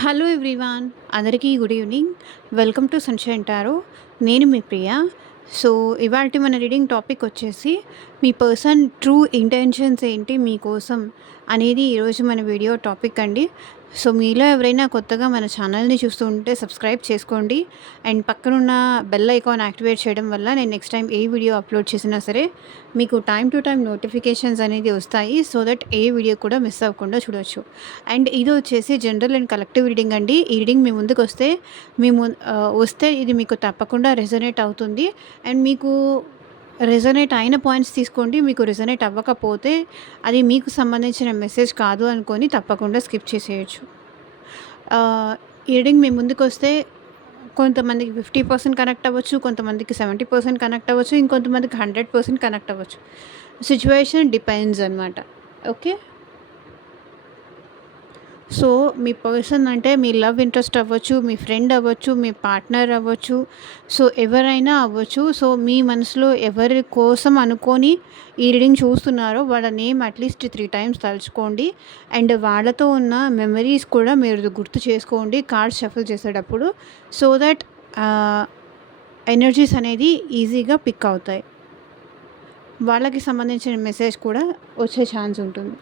Hello everyone, అందరికీ good evening. Welcome to sunshine tarot. నేను మీ ప్రియ. So, ఇవాల్టి మన రీడింగ్ టాపిక్ వచ్చేసి మీ పర్సన్ ట్రూ ఇంటెన్షన్స్ ఏంటి మీకోసం అనేది ఈరోజు మన వీడియో టాపిక్ అండి. సో, మీలో ఎవరైనా కొత్తగా మన ఛానల్‌ని చూస్తూ ఉంటే సబ్స్క్రైబ్ చేసుకోండి. అండ్ పక్కనున్న బెల్ ఐకాన్ యాక్టివేట్ చేయడం వల్ల నేను నెక్స్ట్ టైం ఏ వీడియో అప్లోడ్ చేసినా సరే మీకు టైమ్ టు టైమ్ నోటిఫికేషన్స్ అనేది వస్తాయి. సో దట్ ఏ వీడియో కూడా మిస్ అవ్వకుండా చూడొచ్చు. అండ్ ఇది వచ్చేసి జనరల్ అండ్ కలెక్టివ్ రీడింగ్ అండి. ఈ రీడింగ్ మీ ముందుకొస్తే వస్తే ఇది మీకు తప్పకుండా రెజొనేట్ అవుతుంది. అండ్ మీకు రెజొనేట్ అయిన పాయింట్స్ తీసుకోండి. మీకు రెజొనేట్ అవ్వకపోతే అది మీకు సంబంధించిన మెసేజ్ కాదు అనుకొని తప్పకుండా స్కిప్ చేసేయొచ్చు. ఈ రీడింగ్ మీ ముందుకొస్తే కొంతమందికి 50% కనెక్ట్ అవ్వచ్చు, కొంతమందికి 70% కనెక్ట్ అవ్వచ్చు, ఇంకొంతమందికి 100% కనెక్ట్ అవ్వచ్చు. సిచ్యువేషన్ డిపెండ్స్ అనమాట. ఓకే. సో, మీ పర్సన్ అంటే మీ లవ్ ఇంట్రెస్ట్ అవ్వచ్చు, మీ ఫ్రెండ్ అవ్వచ్చు, మీ పార్ట్నర్ అవ్వచ్చు. సో, ఎవరైనా అవ్వచ్చు. సో, మీ మనసులో ఎవరి కోసం అనుకోని ఈ రీడింగ్ చూస్తున్నారో వాళ్ళ నేమ్ అట్లీస్ట్ 3 టైమ్స్ తలుచుకోండి. అండ్ వాళ్ళతో ఉన్న మెమరీస్ కూడా మీరు గుర్తు చేసుకోండి కార్డ్స్ షఫుల్ చేసేటప్పుడు. సో దట్ ఎనర్జీస్ అనేది ఈజీగా పిక్ అవుతాయి. వాళ్ళకి సంబంధించిన మెసేజ్ కూడా వచ్చే ఛాన్స్ ఉంటుంది.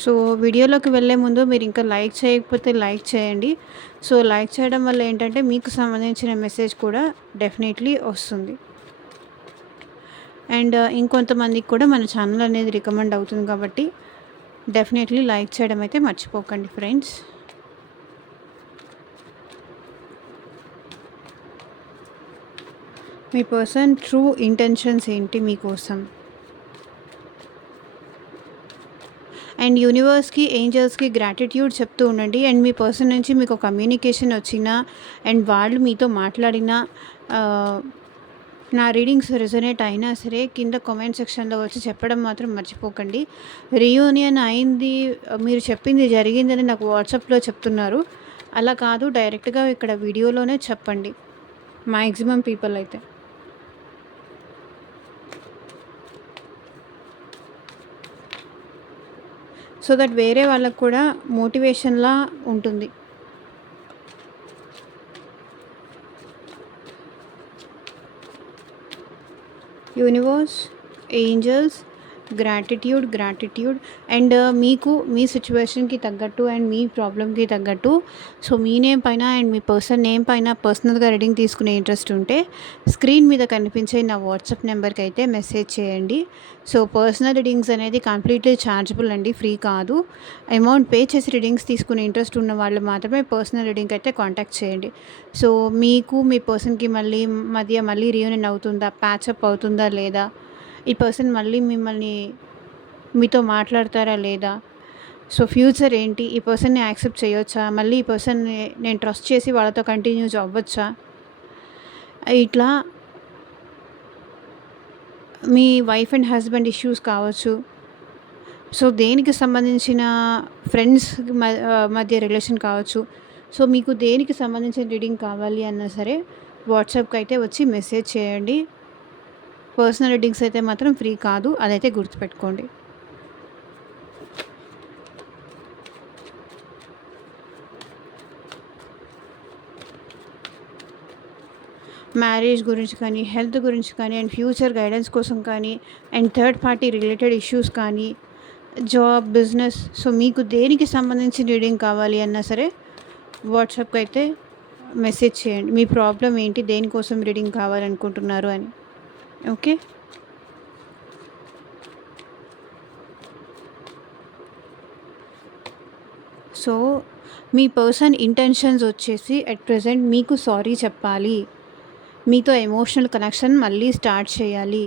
సో, వీడియోలోకి వెళ్ళే ముందు మీరు ఇంకా లైక్ చేయకపోతే లైక్ చేయండి. సో, లైక్ చేయడం వల్ల ఏంటంటే మీకు సంబంధించిన మెసేజ్ కూడా డెఫినెట్లీ వస్తుంది. అండ్ ఇంకొంతమందికి కూడా మన ఛానల్ అనేది రికమెండ్ అవుతుంది కాబట్టి డెఫినెట్లీ లైక్ చేయడం అయితే మర్చిపోకండి ఫ్రెండ్స్. మీ పర్సన్ ట్రూ ఇంటెన్షన్స్ ఏంటి మీకోసం? అండ్ యూనివర్స్కి, ఏంజల్స్కి గ్రాటిట్యూడ్ చెప్తూ ఉండండి. అండ్ మీ పర్సన్ నుంచి మీకు కమ్యూనికేషన్ వచ్చినా అండ్ వాళ్ళు మీతో మాట్లాడినా నా రీడింగ్స్ రెజొనేట్ అయినా సరే కింద కామెంట్ సెక్షన్లో వచ్చి చెప్పడం మాత్రం మర్చిపోకండి. రీయూనియన్ అయింది, మీరు చెప్పింది జరిగిందని నాకు వాట్సాప్లో చెప్తున్నారు. అలా కాదు, డైరెక్ట్గా ఇక్కడ వీడియోలోనే చెప్పండి మ్యాక్సిమం పీపుల్ అయితే. సో దట్ వేరే వాళ్ళకు కూడా మోటివేషన్లా ఉంటుంది. యూనివర్స్, ఏంజల్స్, గ్రాటిట్యూడ్ అండ్ మీకు మీ సిచ్యువేషన్కి తగ్గట్టు అండ్ మీ ప్రాబ్లమ్కి తగ్గట్టు సో మీ నేమ్ పైన అండ్ మీ పర్సన్ నేమ్ పైన పర్సనల్గా రీడింగ్ తీసుకునే ఇంట్రెస్ట్ ఉంటే స్క్రీన్ మీద కనిపించే నా వాట్సాప్ నెంబర్కి అయితే మెసేజ్ చేయండి. సో పర్సనల్ రీడింగ్స్ అనేది కంప్లీట్లీ ఛార్జబుల్ అండి, ఫ్రీ కాదు. అమౌంట్ పే చేసి రీడింగ్స్ తీసుకునే ఇంట్రెస్ట్ ఉన్న వాళ్ళు మాత్రమే పర్సనల్ రీడింగ్ అయితే కాంటాక్ట్ చేయండి. సో మీకు మీ పర్సన్కి మళ్ళీ రీయూనియన్ అవుతుందా, ప్యాచప్ అవుతుందా లేదా, ఈ పర్సన్ మళ్ళీ మీతో మాట్లాడతారా లేదా, సో ఫ్యూచర్ ఏంటి, ఈ పర్సన్ని యాక్సెప్ట్ చేయొచ్చా, మళ్ళీ ఈ పర్సన్ని నేను ట్రస్ట్ చేసి వాళ్ళతో కంటిన్యూ అవ్వచ్చా, ఇట్లా మీ వైఫ్ అండ్ హస్బెండ్ ఇష్యూస్ కావచ్చు. సో దేనికి సంబంధించిన ఫ్రెండ్స్ మధ్య రిలేషన్ కావచ్చు. సో మీకు దేనికి సంబంధించిన రీడింగ్ కావాలి అన్నా సరే వాట్సాప్కి అయితే వచ్చి మెసేజ్ చేయండి. పర్సనల్ రీడింగ్స్ అయితే మాత్రం ఫ్రీ కాదు, అదైతే గుర్తుపెట్టుకోండి. మ్యారేజ్ గురించి కానీ, హెల్త్ గురించి కానీ, అండ్ ఫ్యూచర్ గైడెన్స్ కోసం కానీ, and third party related issues కానీ, జాబ్, బిజినెస్, సో మీకు దేనికి సంబంధించిన రీడింగ్ కావాలి అన్నా సరే వాట్సాప్కి అయితే మెసేజ్ చేయండి. మీ ప్రాబ్లం ఏంటి, దేనికోసం రీడింగ్ కావాలనుకుంటున్నారు అని. ఓకే. సో మీ పర్సన్ ఇంటెన్షన్స్ వచ్చేసి అట్ ప్రెజెంట్ మీకు సారీ చెప్పాలి, మీతో ఎమోషనల్ కనెక్షన్ మళ్ళీ స్టార్ట్ చేయాలి.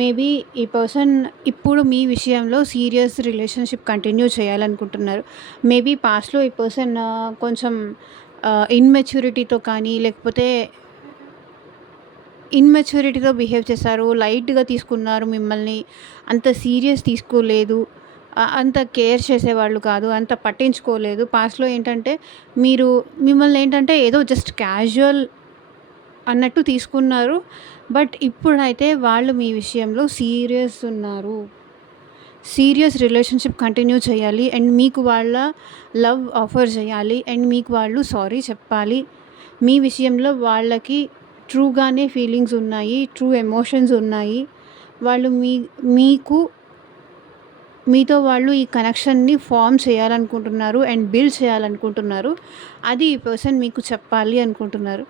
మేబీ ఈ పర్సన్ ఇప్పుడు మీ విషయంలో సీరియస్ రిలేషన్షిప్ కంటిన్యూ చేయాలనుకుంటున్నారు. మేబీ పాస్ట్లో ఈ పర్సన్ కొంచెం ఇన్మెచ్యూరిటీతో కానీ లేకపోతే ఇన్మెచ్యూరిటీతో బిహేవ్ చేశారు, లైట్గా తీసుకున్నారు మిమ్మల్ని, అంత సీరియస్ తీసుకోలేదు, అంత కేర్ చేసేవాళ్ళు కాదు, అంత పట్టించుకోలేదు. పాస్ట్లో ఏంటంటే మిమ్మల్ని ఏంటంటే ఏదో జస్ట్ క్యాజువల్ అన్నట్టు తీసుకున్నారు. బట్ ఇప్పుడైతే వాళ్ళు మీ విషయంలో సీరియస్ ఉన్నారు. సీరియస్ రిలేషన్‌షిప్ కంటిన్యూ చేయాలి. అండ్ మీకు వాళ్ళ లవ్ ఆఫర్ చేయాలి. అండ్ మీకు వాళ్ళు సారీ చెప్పాలి. మీ విషయంలో వాళ్ళకి ట్రూగానే ఫీలింగ్స్ ఉన్నాయి. ట్రూ ఎమోషన్స్ ఉన్నాయి. వాళ్ళు మీకు మీతో వాళ్ళు ఈ కనెక్షన్‌ని ఫార్మ్ చేయాలనుకుంటున్నారు. అండ్ బిల్డ్ చేయాలనుకుంటున్నారు. అది ఈ పర్సన్ మీకు చెప్పాలి అనుకుంటున్నారు.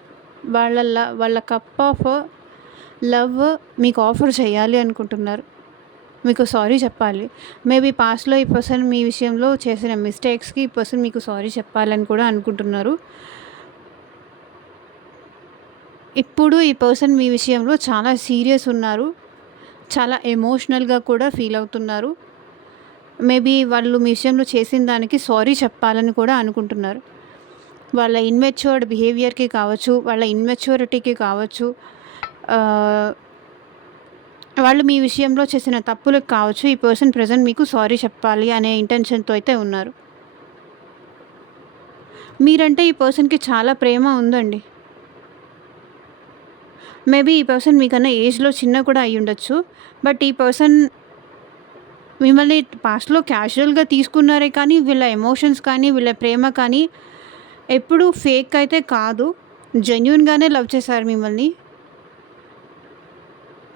వాళ్ళ కప్ ఆఫ్ లవ్ మీకు ఆఫర్ చేయాలి అనుకుంటున్నారు. మీకు సారీ చెప్పాలి. మేబీ పాస్ట్‌లో ఈ పర్సన్ మీ విషయంలో చేసిన మిస్టేక్స్‌కి ఈ పర్సన్ మీకు సారీ చెప్పాలని కూడా అనుకుంటున్నారు. ఇప్పుడు ఈ పర్సన్ మీ విషయంలో చాలా సీరియస్ ఉన్నారు. చాలా ఎమోషనల్‌గా కూడా ఫీల్ అవుతున్నారు. మేబీ వాళ్ళు మీ విషయంలో చేసిన దానికి సారీ చెప్పాలని కూడా అనుకుంటున్నారు. వాళ్ళ ఇమ్మెచ్యూర్డ్ బిహేవియర్‌కి కావచ్చు, వాళ్ళ ఇమ్మెచ్యూరిటీకి కావచ్చు, వాళ్ళు మీ విషయంలో చేసిన తప్పులకు కావచ్చు, ఈ పర్సన్ ప్రెజెంట్ మీకు సారీ చెప్పాలి అనే ఇంటెన్షన్‌తో అయితే ఉన్నారు. మీరంటే ఈ పర్సన్‌కి చాలా ప్రేమ ఉందండి. మేబీ ఈ పర్సన్ మీకన్నా ఏజ్‌లో చిన్న కూడా అయ్యుండొచ్చు. బట్ ఈ పర్సన్ మిమ్మల్ని పాస్ట్‌లో క్యాజువల్‌గా తీసుకున్నారే కానీ, వీళ్ళ ఎమోషన్స్ కానీ, వీళ్ళ ప్రేమ కానీ ఎప్పుడూ ఫేక్ అయితే కాదు. జెన్యూన్‌గానే లవ్ చేశారు మిమ్మల్ని.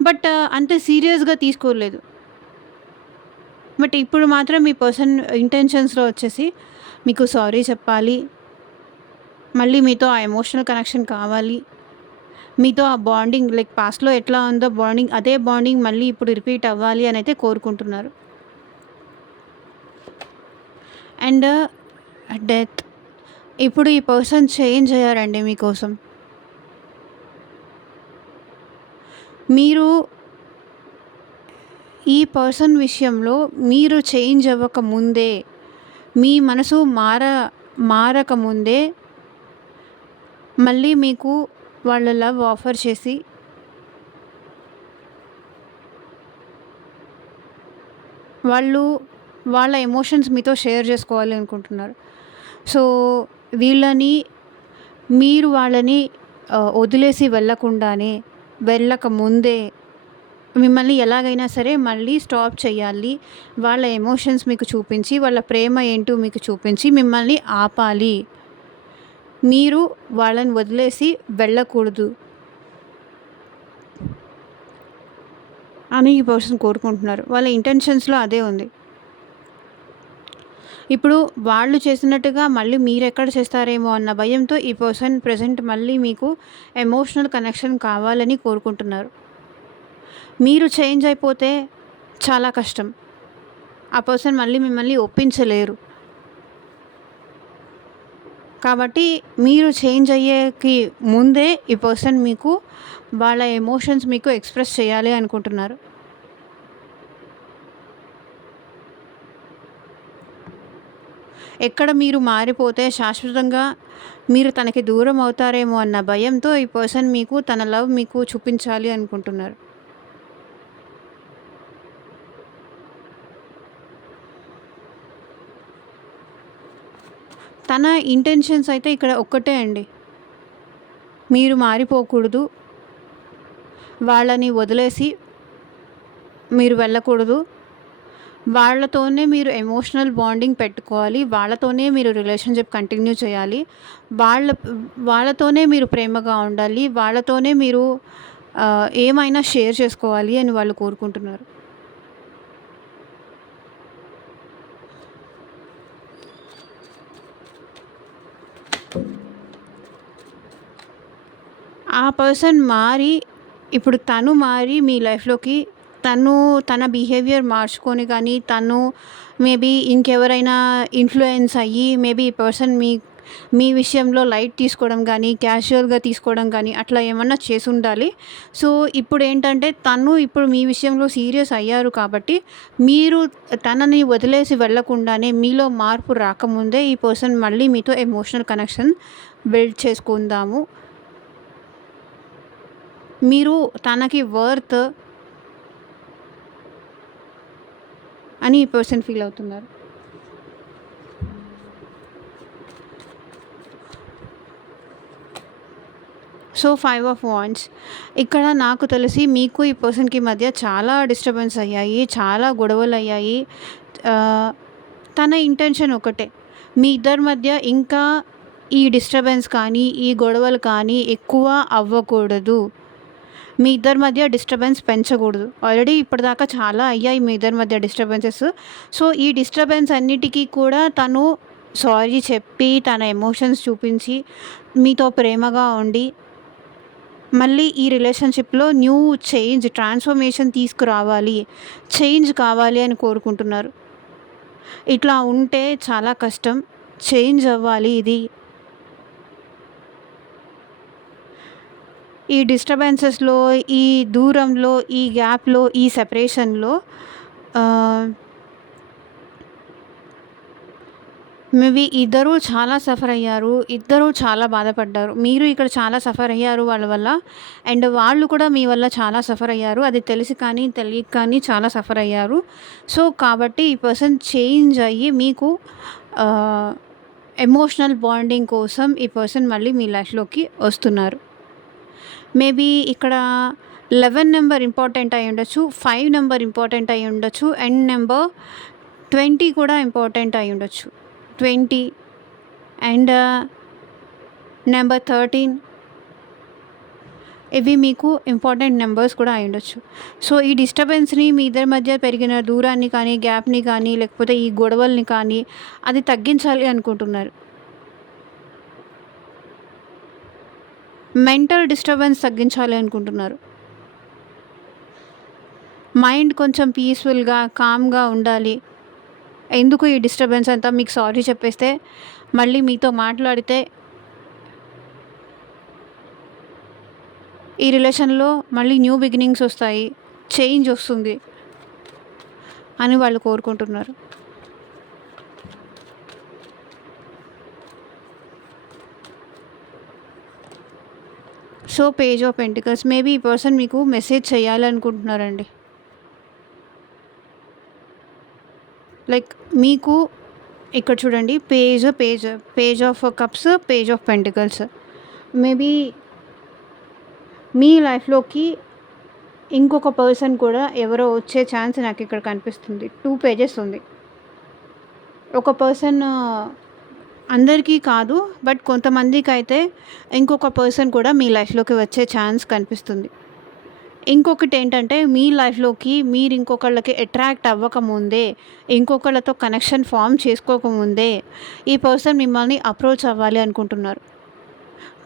బట్ అంత సీరియస్‌గా తీసుకోలేదు. బట్ ఇప్పుడు మాత్రం మీ పర్సన్ ఇంటెన్షన్స్‌లో వచ్చేసి మీకు సారీ చెప్పాలి. మళ్ళీ మీతో ఆ ఎమోషనల్ కనెక్షన్ కావాలి. మీతో ఆ బాండింగ్ లైక్ పాస్ట్‌లో ఎట్లా ఉందో బాండింగ్, అదే బాండింగ్ మళ్ళీ ఇప్పుడు రిపీట్ అవ్వాలి అని అయితే కోరుకుంటున్నారు. And death. ఇప్పుడు ఈ పర్సన్ చేంజ్ అయ్యారండి మీకోసం. మీరు ఈ పర్సన్ విషయంలో మీరు చేంజ్ అవ్వకముందే, మీ మనసు మారకముందే మళ్ళీ మీకు వాళ్ళ లవ్ ఆఫర్ చేసి వాళ్ళు వాళ్ళ ఎమోషన్స్ మీతో షేర్ చేసుకోవాలి అనుకుంటున్నారు. సో, వీళ్ళని మీరు వాళ్ళని వదిలేసి వెళ్ళకముందే మిమ్మల్ని ఎలాగైనా సరే మళ్ళీ స్టాప్ చేయాలి. వాళ్ళ ఎమోషన్స్ మీకు చూపించి, వాళ్ళ ప్రేమ ఏంటో మీకు చూపించి మిమ్మల్ని ఆపాలి. మీరు వాళ్ళని వదిలేసి వెళ్ళకూడదు అని ఈ పర్సన్ కోరుకుంటున్నారు. వాళ్ళ ఇంటెన్షన్స్‌లో అదే ఉంది. ఇప్పుడు వాళ్ళు చేసినట్టుగా మళ్ళీ మీరెక్కడ చేస్తారేమో అన్న భయంతో ఈ పర్సన్ ప్రెజెంట్ మళ్ళీ మీకు ఎమోషనల్ కనెక్షన్ కావాలని కోరుకుంటున్నారు. మీరు చేంజ్ అయిపోతే చాలా కష్టం. ఆ పర్సన్ మళ్ళీ మిమ్మల్ని ఒప్పించలేరు. కాబట్టి మీరు చేంజ్ అయ్యేకి ముందే ఈ పర్సన్ మీకు వాళ్ళ ఎమోషన్స్ మీకు ఎక్స్‌ప్రెస్ చేయాలి అనుకుంటున్నారు. ఎక్కడ మీరు మారిపోతే శాశ్వతంగా మీరు తనకి దూరం అవుతారేమో అన్న భయంతో ఈ పర్సన్ మీకు తన లవ్ మీకు చూపించాలి అనుకుంటున్నారు. తన ఇంటెన్షన్స్ అయితే ఇక్కడ ఒక్కటే అండి. మీరు మారిపోకూడదు. వాళ్ళని వదిలేసి మీరు వెళ్ళకూడదు. వాళ్ళతోనే మీరు ఎమోషనల్ బాండింగ్ పెట్టుకోవాలి. వాళ్ళతోనే మీరు రిలేషన్‌షిప్ కంటిన్యూ చేయాలి. వాళ్ళ వాళ్ళతోనే మీరు ప్రేమగా ఉండాలి. వాళ్ళతోనే మీరు ఏమైనా షేర్ చేసుకోవాలి అని వాళ్ళు కోరుకుంటున్నారు. ఆ పర్సన్ మారి ఇప్పుడు తను మారి మీ లైఫ్‌లోకి తన బిహేవియర్ మార్చుకొని కానీ, తను మేబీ ఇంకెవరైనా ఇన్‌ఫ్లుయెన్స్ అయ్యి మేబీ ఈ పర్సన్ మీ విషయంలో లైట్ తీసుకోవడం గానీ, క్యాజువల్‌గా తీసుకోవడం గానీ అట్లా ఏమన్నా చేసుండాలి. సో, ఇప్పుడేంటంటే తను ఇప్పుడు మీ విషయంలో సీరియస్ అయ్యారు కాబట్టి, మీరు తనని వదిలేసి వెళ్ళకుండానే మీలో మార్పు రాకముందే ఈ పర్సన్ మళ్ళీ మీతో ఎమోషనల్ కనెక్షన్ బిల్డ్ చేసుకుందాము. మీరు తనకి వర్త్ అని ఈ పర్సన్ ఫీల్ అవుతున్నారు. So 5 of wands. ఇక్కడ నాకు తెలిసి మీకు ఈ పర్సన్‌కి మధ్య చాలా డిస్టర్బెన్స్ అయ్యాయి. చాలా గొడవలయ్యాయి. ఆహ్, తన ఇంటెన్షన్ ఒకటే. మీ ఇద్దరి మధ్య ఇంకా ఈ డిస్టర్బెన్స్ కానీ, ఈ గొడవలు కానీ ఎక్కువ అవ్వకూడదు. మీ ఇద్దరి మధ్య డిస్టర్బెన్స్ పెంచకూడదు. ఆల్రెడీ ఇప్పటిదాకా చాలా అయ్యాయి మీ ఇద్దరి మధ్య డిస్టర్బెన్సెస్. సో, ఈ డిస్టర్బెన్స్ అన్నిటికి కూడా తను సారీ చెప్పి, తన ఎమోషన్స్ చూపించి, మీతో ప్రేమగా ఉండి, మళ్ళీ ఈ రిలేషన్‌షిప్‌లో న్యూ చేంజ్, ట్రాన్స్‌ఫర్మేషన్ తీసుకురావాలి. చేంజ్ కావాలి అని కోరుకుంటున్నారు. ఇట్లా ఉంటే చాలా కష్టం. చేంజ్ అవ్వాలి ఇది. ఈ డిస్టర్బెన్సెస్‌లో, ఈ దూరంలో, ఈ గ్యాప్‌లో, ఈ సెపరేషన్‌లో ఆహ్, మేబీ ఇద్దరూ చాలా సఫర్ అయ్యారు. ఇద్దరూ చాలా బాధపడ్డారు. మీరు ఇక్కడ చాలా సఫర్ అయ్యారు వాళ్ళ వల్ల. అండ్ వాళ్ళు కూడా మీ వల్ల చాలా సఫర్ అయ్యారు. అది తెలిసి కానీ, తెలియక కానీ చాలా సఫర్ అయ్యారు. సో, కాబట్టి ఈ పర్సన్ చేంజ్ అయ్యి మీకు ఆహ్, ఎమోషనల్ బాండింగ్ కోసం ఈ పర్సన్ మళ్ళీ మీ లైఫ్‌లోకి వస్తున్నారు. మేబీ ఇక్కడ 11 నెంబర్ ఇంపార్టెంట్ అయ్యుండొచ్చు. 5 నెంబర్ ఇంపార్టెంట్ అయ్యుండొచ్చు. అండ్ నెంబర్ 20 కూడా ఇంపార్టెంట్ అయ్యుండొచ్చు. 20 అండ్ నెంబర్ 13 ఇవి మీకు ఇంపార్టెంట్ నెంబర్స్ కూడా అయ్యుండొచ్చు. సో, ఈ డిస్టర్బెన్స్‌ని మీ ఇద్దరి మధ్య పెరిగిన దూరాన్ని కానీ, గ్యాప్‌ని కానీ, లేకపోతే ఈ గొడవల్ని కానీ అది తగ్గించాలి అనుకుంటున్నారు. మెంటల్ డిస్టర్బెన్స్ తగ్గించాలి అనుకుంటున్నారు. మైండ్ కొంచెం పీస్‌ఫుల్‌గా, కామ్‌గా ఉండాలి. ఎందుకు ఈ డిస్టర్బెన్స్ అంతా మీకు సారీ చెప్పేస్తే, మళ్ళీ మీతో మాట్లాడితే ఈ రిలేషన్‌లో మళ్ళీ న్యూ బిగినింగ్స్ వస్తాయి. చేంజ్ వస్తుంది అని వాళ్ళు కోరుకుంటున్నారు. So, page of pentacles maybe ఈ పర్సన్ మీకు మెసేజ్ చేయాలనుకుంటున్నారండి. లైక్ మీకు ఇక్కడ చూడండి page of cups, page of pentacles. Maybe మీ లైఫ్‌లోకి ఇంకొక పర్సన్ కూడా ఎవరో వచ్చే ఛాన్స్ నాకు ఇక్కడ కనిపిస్తుంది. 2 పేజెస్ ఉంది. ఒక పర్సన్ అందరికీ కాదు. బట్ కొంతమందికైతే ఇంకొక పర్సన్ కూడా మీ లైఫ్‌లోకి వచ్చే ఛాన్స్ కనిపిస్తుంది. ఇంకొకటేంటంటే మీ లైఫ్‌లోకి మీరు ఇంకొకళ్ళకి అట్రాక్ట్ అవ్వకముందే, ఇంకొకళ్ళతో కనెక్షన్ ఫార్మ్ చేసుకోకముందే ఈ పర్సన్ మిమ్మల్ని అప్రోచ్ అవ్వాలి అనుకుంటున్నారు.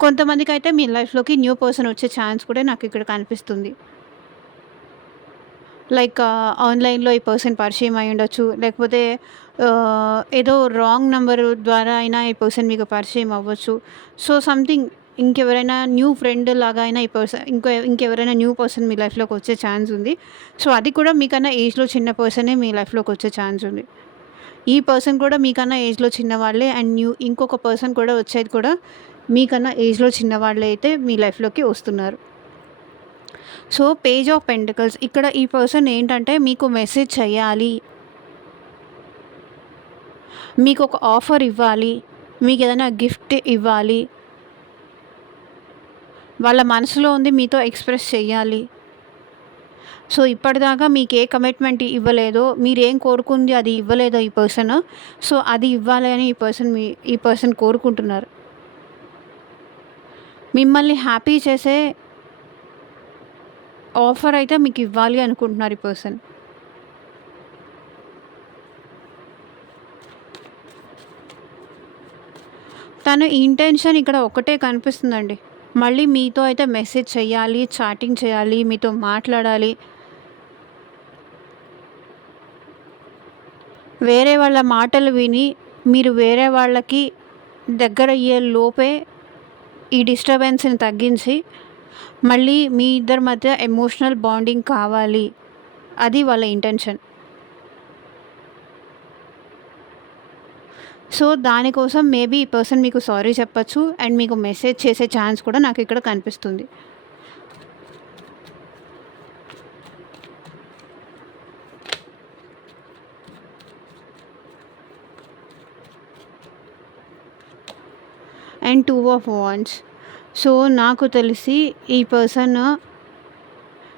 కొంతమందికైతే మీ లైఫ్‌లోకి న్యూ పర్సన్ వచ్చే ఛాన్స్ కూడా నాకు ఇక్కడ కనిపిస్తుంది. లైక్ ఆన్‌లైన్‌లో ఈ పర్సన్ పరిచయం అయ్యుండొచ్చు. లేకపోతే ఏదో రాంగ్ నంబర్ ద్వారా అయినా ఈ పర్సన్ మీకు పరిచయం అవ్వచ్చు. సో, సంథింగ్ ఇంకెవరైనా న్యూ ఫ్రెండ్ లాగా అయినా ఈ పర్సన్ ఇంకెవరైనా న్యూ పర్సన్ మీ లైఫ్‌లోకి వచ్చే ఛాన్స్ ఉంది. సో, అది కూడా మీకన్నా ఏజ్‌లో చిన్న పర్సనే మీ లైఫ్‌లోకి వచ్చే ఛాన్స్ ఉంది. ఈ పర్సన్ కూడా మీకన్నా ఏజ్‌లో చిన్నవాళ్ళే అండ్ ఇంకొక పర్సన్ కూడా వచ్చేది కూడా మీకన్నా ఏజ్‌లో చిన్నవాళ్ళే అయితే మీ లైఫ్‌లోకి వస్తున్నారు. సో, పేజ్ ఆఫ్ పెంటికల్స్ ఇక్కడ ఈ పర్సన్ ఏంటంటే మీకు మెసేజ్ చేయాలి. మీకొక ఆఫర్ ఇవ్వాలి. మీకేదైనా గిఫ్ట్ ఇవ్వాలి. వాళ్ళ మనసులో ఉంది మీతో ఎక్స్‌ప్రెస్ చెయ్యాలి. సో, ఇప్పటిదాకా మీకే కమిట్మెంట్ ఇవ్వలేదో, మీరేం కోరుకుంది అది ఇవ్వలేదో ఈ పర్సన్. సో, అది ఇవ్వాలి అని ఈ పర్సన్ కోరుకుంటున్నారు. మిమ్మల్ని హ్యాపీ చేసే ఆఫర్ అయితే మీకు ఇవ్వాలి అనుకుంటున్నారు ఈ పర్సన్. తన ఇంటెన్షన్ ఇక్కడ ఒకటే కనిపిస్తుందండి. మళ్ళీ మీతో అయితే మెసేజ్ చేయాలి, చాటింగ్ చేయాలి, మీతో మాట్లాడాలి. వేరే వాళ్ళ మాటలు విని మీరు వేరే వాళ్ళకి దగ్గరయ్యే లోపే ఈ డిస్టర్బెన్స్‌ని తగ్గించి, మళ్ళీ మీ ఇద్దరి మధ్య ఎమోషనల్ బాండింగ్ కావాలి. అది వాళ్ళ ఇంటెన్షన్. సో, దానికోసం మేబీ ఈ పర్సన్ మీకు సారీ చెప్పొచ్చు అండ్ మీకు మెసేజ్ చేసే ఛాన్స్ కూడా నాకు ఇక్కడ కనిపిస్తుంది. And 2 of wands. సో, నాకు తెలిసి ఈ పర్సన్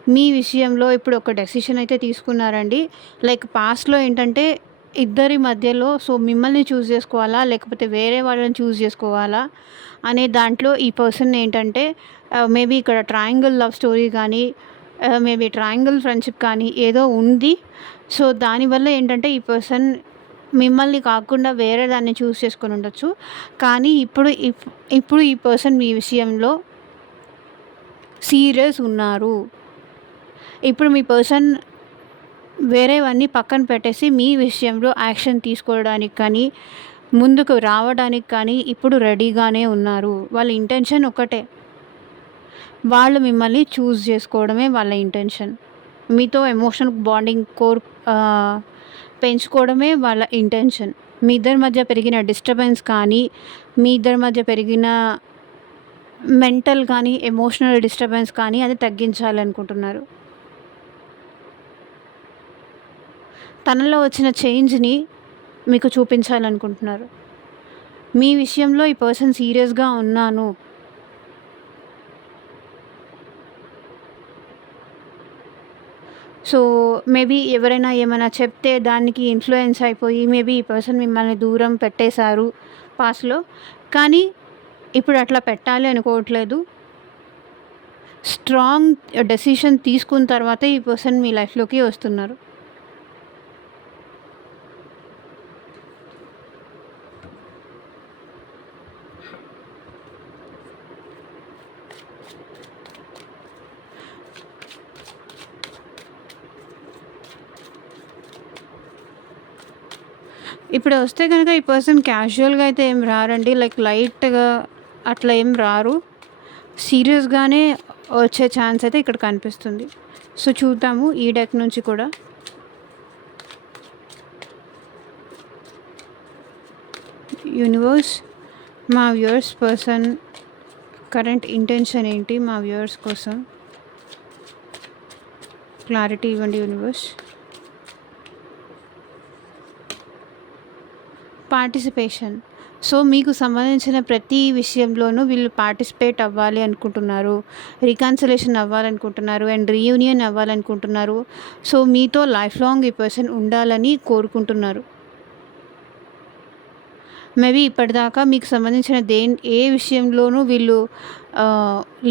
మీ విషయంలో ఇప్పుడు ఒక డెసిషన్ అయితే తీసుకున్నారండి. లైక్ పాస్ట్‌లో ఏంటంటే ఇద్దరి మధ్యలో సో, మిమ్మల్ని చూజ్ చేసుకోవాలా? లేకపోతే వేరే వాళ్ళని చూజ్ చేసుకోవాలా? అనే దాంట్లో ఈ పర్సన్ ఏంటంటే మేబీ ఇక్కడ ట్రయాంగిల్ లవ్ స్టోరీ గానీ, మేబీ ట్రయాంగిల్ ఫ్రెండ్‌షిప్ కానీ ఏదో ఉంది. సో, దానివల్ల ఏంటంటే ఈ పర్సన్ మిమ్మల్ని కాకుండా వేరే దాన్ని చూజ్ చేసుకొని ఉండొచ్చు. కానీ ఇప్పుడు ఈ పర్సన్ మీ విషయంలో సీరియస్ ఉన్నారు. ఇప్పుడు మీ పర్సన్ వేరేవన్నీ పక్కన పెట్టేసి మీ విషయంలో యాక్షన్ తీసుకోవడానికి కానీ, ముందుకు రావడానికి కానీ ఇప్పుడు రెడీగానే ఉన్నారు. వాళ్ళ ఇంటెన్షన్ ఒకటే. వాళ్ళు మిమ్మల్ని చూజ్ చేసుకోవడమే వాళ్ళ ఇంటెన్షన్. మీతో ఎమోషనల్ బాండింగ్ పెంచుకోవడమే వాళ్ళ ఇంటెన్షన్. మీ ఇద్దరి మధ్య పెరిగిన డిస్టర్బెన్స్ కానీ, మీ ఇద్దరి మధ్య పెరిగిన మెంటల్ కానీ, ఎమోషనల్ డిస్టర్బెన్స్ కానీ అది తగ్గించాలనుకుంటున్నారు. తనలో వచ్చిన చేంజ్‌ని మీకు చూపించాలనుకుంటున్నారు. మీ విషయంలో ఈ పర్సన్ సీరియస్‌గా ఉన్నాను. సో, మేబీ ఎవరైనా ఏమైనా చెప్తే దానికి ఇన్‌ఫ్లూయెన్స్ అయిపోయి మేబీ ఈ పర్సన్ మిమ్మల్ని దూరం పెట్టేశారు పాస్ట్‌లో. కానీ ఇప్పుడు అట్లా పెట్టాలి అనుకోవట్లేదు. స్ట్రాంగ్ డెసిషన్ తీసుకున్న తర్వాతే ఈ పర్సన్ మీ లైఫ్‌లోకి వస్తున్నారు. ఇప్పుడు వస్తే గనక ఈ పర్సన్ క్యాజువల్‌గా అయితే ఏం రారండి. లైక్ లైట్‌గా అట్లా ఏం రారు. సీరియస్‌గానే వచ్చే ఛాన్స్ అయితే ఇక్కడ కనిపిస్తుంది. సో, చూద్దాము ఈ డెక్ నుంచి కూడా. యూనివర్స్, మా వ్యూవర్స్ పర్సన్ కరెంట్ ఇంటెన్షన్ ఏంటి? మా వ్యూవర్స్ కోసం క్లారిటీ ఇవ్వండి యూనివర్స్. పార్టిసిపేషన్. సో, మీకు సంబంధించిన ప్రతి విషయంలోనూ వీళ్ళు పార్టిసిపేట్ అవ్వాలి అనుకుంటున్నారు. రికన్సిలేషన్ అవ్వాలనుకుంటున్నారు అండ్ రీయూనియన్ అవ్వాలనుకుంటున్నారు. సో, మీతో లైఫ్ లాంగ్ ఈ పర్సన్ ఉండాలని కోరుకుంటున్నారు. మేబీ ఇప్పటిదాకా మీకు సంబంధించిన ఏ విషయంలోనూ వీళ్ళు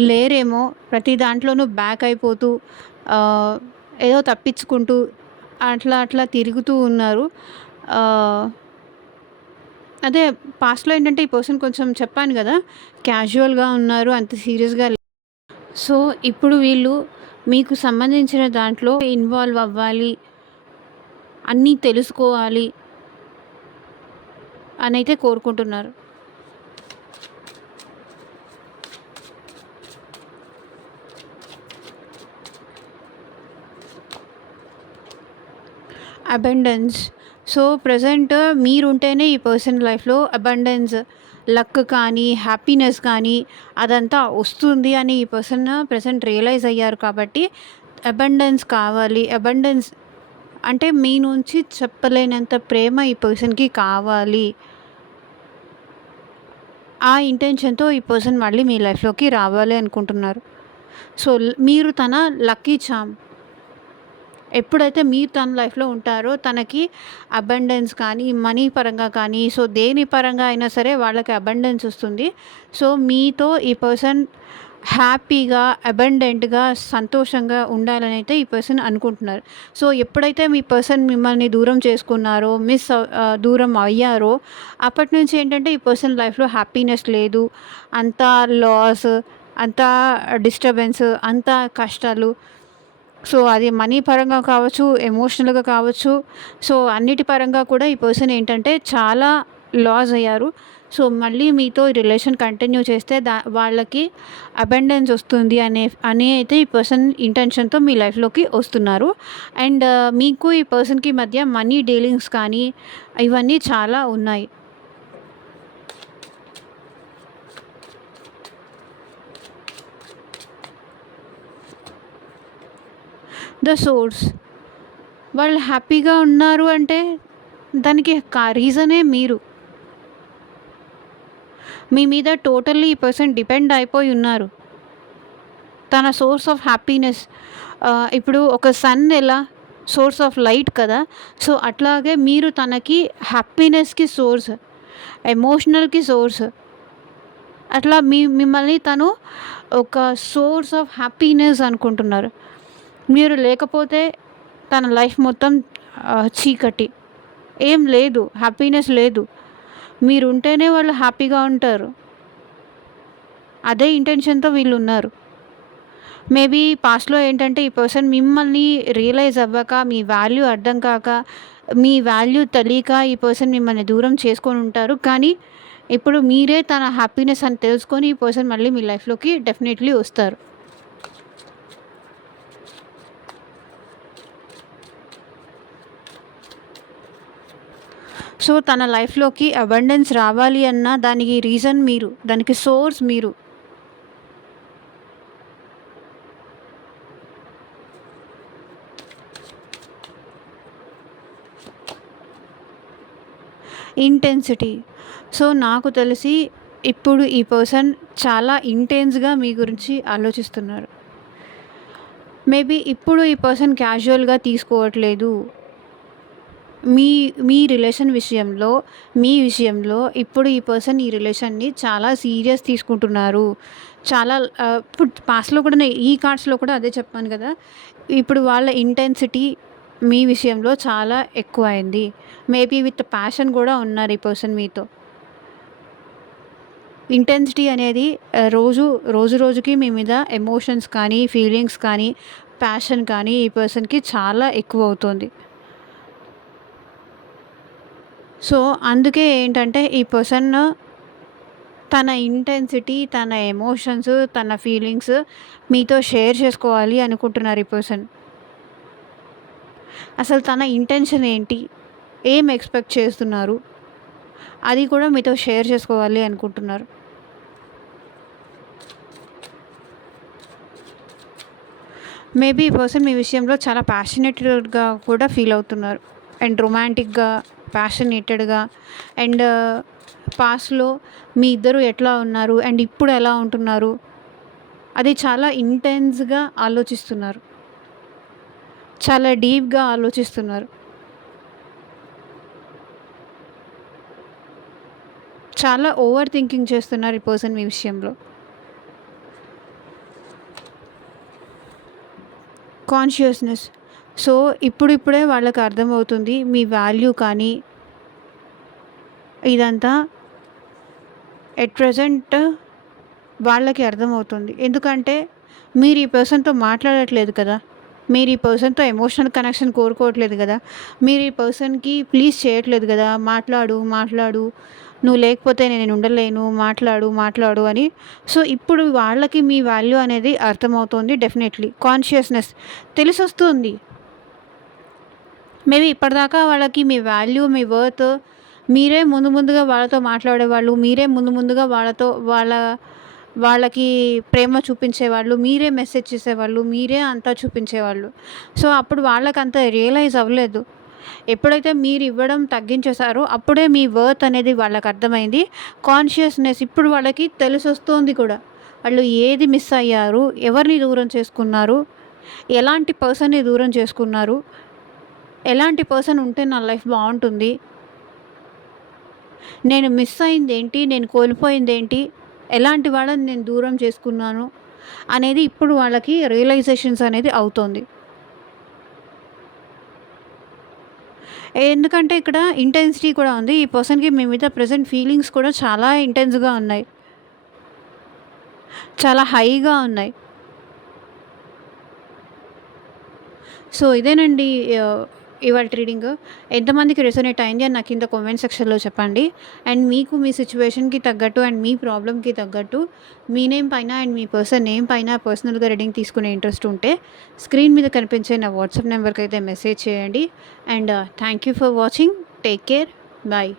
లేరేమో. ప్రతి దాంట్లోనూ బ్యాక్ అయిపోతూ ఏదో తప్పించుకుంటూ అట్లా తిరుగుతూ ఉన్నారు. అదే పాస్ట్‌లో ఏంటంటే ఈ పర్సన్ కొంచెం చెప్పాను గదా! క్యాజువల్‌గా ఉన్నారు. అంత సీరియస్‌గా సో, ఇప్పుడు వీళ్ళు మీకు సంబంధించిన దాంట్లో ఇన్వాల్వ్ అవ్వాలి. అన్నీ తెలుసుకోవాలి అనైతే కోరుకుంటున్నారు. అబండెన్స్. సో, ప్రెజెంట్ మీరుంటేనే ఈ పర్సన్ లైఫ్‌లో అబండెన్స్, లక్ కానీ, హ్యాపీనెస్ కానీ అదంతా వస్తుంది అని ఈ పర్సన్ ప్రెజెంట్ రియలైజ్ అయ్యారు కాబట్టి అబండెన్స్ కావాలి. అబండెన్స్ అంటే మీ నుంచి చెప్పలేనంత ప్రేమ ఈ పర్సన్‌కి కావాలి. ఆ ఇంటెన్షన్‌తో ఈ పర్సన్ మళ్ళీ మీ లైఫ్‌లోకి రావాలి అనుకుంటున్నారు. సో, మీరు తన లక్కీ చార్మ్. ఎప్పుడైతే మీరు తన లైఫ్‌లో ఉంటారో తనకి అబండెన్స్ కానీ, మనీ పరంగా కానీ, సో దేని పరంగా అయినా సరే వాళ్ళకి అబండెన్స్ వస్తుంది. సో, మీతో ఈ పర్సన్ హ్యాపీగా, అబండెంట్‌గా, సంతోషంగా ఉండాలనైతే ఈ పర్సన్ అనుకుంటున్నారు. సో, ఎప్పుడైతే మీ పర్సన్ మిమ్మల్ని దూరం చేసుకున్నారో, దూరం అయ్యారో అప్పటి నుంచి ఏంటంటే ఈ పర్సన్ లైఫ్‌లో హ్యాపీనెస్ లేదు. అంతా లాస్, అంతా డిస్టర్బెన్స్, అంతా కష్టాలు. సో, అది మనీ పరంగా కావచ్చు, ఎమోషనల్‌గా కావచ్చు. సో, అన్నిటి పరంగా కూడా ఈ పర్సన్ ఏంటంటే చాలా లాస్ అయ్యారు. సో, మళ్ళీ మీతో ఈ రిలేషన్ కంటిన్యూ చేస్తే వాళ్ళకి అబండెన్స్ వస్తుంది అని అయితే ఈ పర్సన్ ఇంటెన్షన్‌తో మీ లైఫ్‌లోకి వస్తున్నారు. అండ్ మీకు ఈ పర్సన్‌కి మధ్య మనీ డీలింగ్స్ కానీ ఇవన్నీ చాలా ఉన్నాయి. The source. వాళ్ళు హ్యాపీగా ఉన్నారు అంటే దానికి రీజనే మీరు. మీ మీద టోటల్లీ ఈ పర్సన్ డిపెండ్ అయిపోయి ఉన్నారు. తన సోర్స్ ఆఫ్ హ్యాపీనెస్ ఇప్పుడు ఒక సన్ ఎలా సోర్స్ ఆఫ్ లైట్ కదా! సో, అట్లాగే మీరు తనకి హ్యాపీనెస్‌కి సోర్స్, ఎమోషనల్‌కి సోర్స్. అట్లా మిమ్మల్ని తను ఒక సోర్స్ ఆఫ్ హ్యాపీనెస్ అనుకుంటున్నారు. మీరు లేకపోతే తన లైఫ్ మొత్తం చీకటి. ఏం లేదు. హ్యాపీనెస్ లేదు. మీరుంటేనే వాళ్ళు హ్యాపీగా ఉంటారు. అదే ఇంటెన్షన్‌తో వీళ్ళున్నారు. మేబీ పాస్ట్‌లో ఏంటంటే ఈ పర్సన్ మిమ్మల్ని రియలైజ్ అవ్వక, మీ వాల్యూ అర్థం కాక, మీ వాల్యూ తెలియక ఈ పర్సన్ మిమ్మల్ని దూరం చేసుకొనుంటారు. కానీ ఇప్పుడు మీరే తన హ్యాపీనెస్ అని తెలుసుకొని ఈ పర్సన్ మళ్ళీ మీ లైఫ్‌లోకి డెఫినెట్‌లీ వస్తారు. సో, తన లైఫ్‌లోకి అబండెన్స్ రావాలి అన్నా దానికి రీజన్ మీరు. దానికి సోర్స్ మీరు. ఇంటెన్సిటీ. సో, నాకు తెలిసి ఇప్పుడు ఈ పర్సన్ చాలా ఇంటెన్స్‌గా మీ గురించి ఆలోచిస్తున్నారు. మేబీ ఇప్పుడు ఈ పర్సన్ క్యాజువల్‌గా తీసుకోవట్లేదు. మీ మీ రిలేషన్ విషయంలో, మీ విషయంలో ఇప్పుడు ఈ పర్సన్ ఈ రిలేషన్‌ని చాలా సీరియస్ తీసుకుంటున్నారు. చాలా ఇప్పుడు పాస్ట్‌లో కూడా ఈ కార్డ్స్‌లో కూడా అదే చెప్పాను కదా! ఇప్పుడు వాళ్ళ ఇంటెన్సిటీ మీ విషయంలో చాలా ఎక్కువయింది. మేబీ విత్ ప్యాషన్ కూడా ఉన్నారు ఈ పర్సన్ మీతో. ఇంటెన్సిటీ అనేది రోజు రోజుకి మీ మీద ఎమోషన్స్ కానీ, ఫీలింగ్స్ కానీ, ప్యాషన్ కానీ ఈ పర్సన్‌కి చాలా ఎక్కువవుతోంది. సో, అందుకే ఏంటంటే ఈ పర్సన్ తన ఇంటెన్సిటీ, తన ఎమోషన్స్, తన ఫీలింగ్స్ మీతో షేర్ చేసుకోవాలి అనుకుంటున్నారు ఈ పర్సన్. అసలు తన ఇంటెన్షన్ ఏంటి? ఏం ఎక్స్‌పెక్ట్ చేస్తున్నారు? అది కూడా మీతో షేర్ చేసుకోవాలి అనుకుంటున్నారు. మేబీ ఈ పర్సన్ మీ విషయంలో చాలా ప్యాషనేటెడ్‌గా కూడా ఫీల్ అవుతున్నారు. అండ్ రొమాంటిక్‌గా, ప్యాషనేటెడ్‌గా అండ్ పాస్ట్‌లో మీ ఇద్దరు ఎట్లా ఉన్నారు? అండ్ ఇప్పుడు ఎలా ఉంటున్నారు? అది చాలా ఇంటెన్స్‌గా ఆలోచిస్తున్నారు. చాలా డీప్‌గా ఆలోచిస్తున్నారు. చాలా ఓవర్ థింకింగ్ చేస్తున్నారు ఈ పర్సన్ మీ విషయంలో. కాన్షియస్‌నెస్. సో, ఇప్పుడిప్పుడే వాళ్ళకి అర్థమవుతుంది మీ వాల్యూ కానీ ఇదంతా ఎట్ ప్రెజెంట్ వాళ్ళకి అర్థమవుతుంది. ఎందుకంటే మీరు ఈ పర్సన్‌తో మాట్లాడట్లేదు కదా! మీరు ఈ పర్సన్‌తో ఎమోషనల్ కనెక్షన్ కోరుకోవట్లేదు కదా! మీరు ఈ పర్సన్‌కి ప్లీజ్ చేయట్లేదు కదా! మాట్లాడు, మాట్లాడు. నువ్వు లేకపోతే నేను ఉండలేను. మాట్లాడు, మాట్లాడు అని. సో, ఇప్పుడు వాళ్ళకి మీ వాల్యూ అనేది అర్థమవుతోంది డెఫినెట్‌లీ. కాన్షియస్‌నెస్ తెలిసొస్తుంది. మేబీ ఇప్పటిదాకా వాళ్ళకి మీ వాల్యూ, మీ వర్త్ మీరే ముందుగా వాళ్ళతో మాట్లాడేవాళ్ళు. మీరే ముందుగా వాళ్ళకి ప్రేమ చూపించేవాళ్ళు. మీరే మెసేజ్ చేసేవాళ్ళు. మీరే అంతా చూపించేవాళ్ళు. సో, అప్పుడు వాళ్ళకంత రియలైజ్ అవ్వలేదు. ఎప్పుడైతే మీరు ఇవ్వడం తగ్గించేసారో అప్పుడే మీ వర్త్ అనేది వాళ్ళకి అర్థమైంది. కాన్షియస్‌నెస్ ఇప్పుడు వాళ్ళకి తెలిసొస్తోంది కూడా. వాళ్ళు ఏది మిస్ అయ్యారు? ఎవరిని దూరం చేసుకున్నారు? ఎలాంటి పర్సన్‌ని దూరం చేసుకున్నారు? ఎలాంటి పర్సన్ ఉంటే నా లైఫ్ బావుంటుంది? నేను మిస్ అయిందేంటి? నేను కోల్పోయిందేంటి? ఎలాంటి వాళ్ళని నేను దూరం చేసుకున్నాను? అనేది ఇప్పుడు వాళ్ళకి రియలైజేషన్స్ అనేది అవుతోంది. ఎందుకంటే ఇక్కడ ఇంటెన్సిటీ కూడా ఉంది. ఈ పర్సన్‌కి మీ మీద ప్రెజెంట్ ఫీలింగ్స్ కూడా చాలా ఇంటెన్స్‌గా ఉన్నాయి. చాలా హైగా ఉన్నాయి. సో, ఇదేనండి ఇవాల్టి రీడింగ్. ఎంతమందికి రెసొనేట్ అయింది అని నాకు కింద కామెంట్ సెక్షన్‌లో చెప్పండి. అండ్ మీకు మీ సిట్యుయేషన్‌కి తగ్గట్టు అండ్ మీ ప్రాబ్లమ్‌కి తగ్గట్టు మీ నేమ్ పైన అండ్ మీ పర్సన్ నేమ్ పైన పర్సనల్‌గా రీడింగ్ తీసుకునే ఇంట్రెస్ట్ ఉంటే స్క్రీన్ మీద కనిపించే నా వాట్సాప్ నెంబర్‌కి అయితే మెసేజ్ చేయండి. And thank you for watching. Take care. Bye.